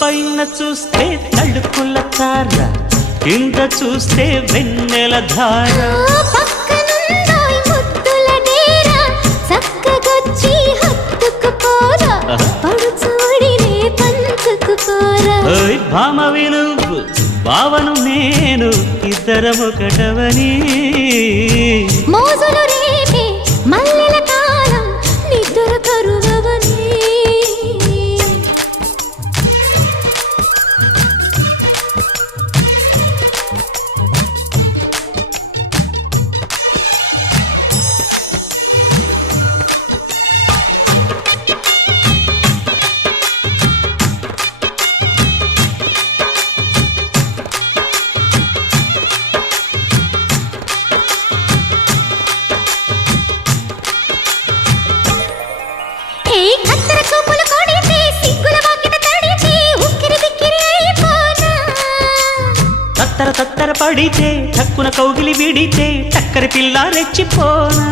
పైన చూస్తే తడుకుల తార, కింద చూస్తే వెన్నెల ధార. పక్కనుందోయ్ ముద్దుల డేరా, చక్కగొచ్చి హత్తుకుపోరా, పడుచూడినే పంచుకుపోరా. భామ విలువు భావను నేను, ఇద్దరమొకటవని. మోజులు రేపే మల్లెల కాలం, నిద్ర కరువవని. తత్తర తత్తర పడితే, తక్కున కౌగిలి విడితే, చక్కరి పిల్ల రెచ్చిపోనా.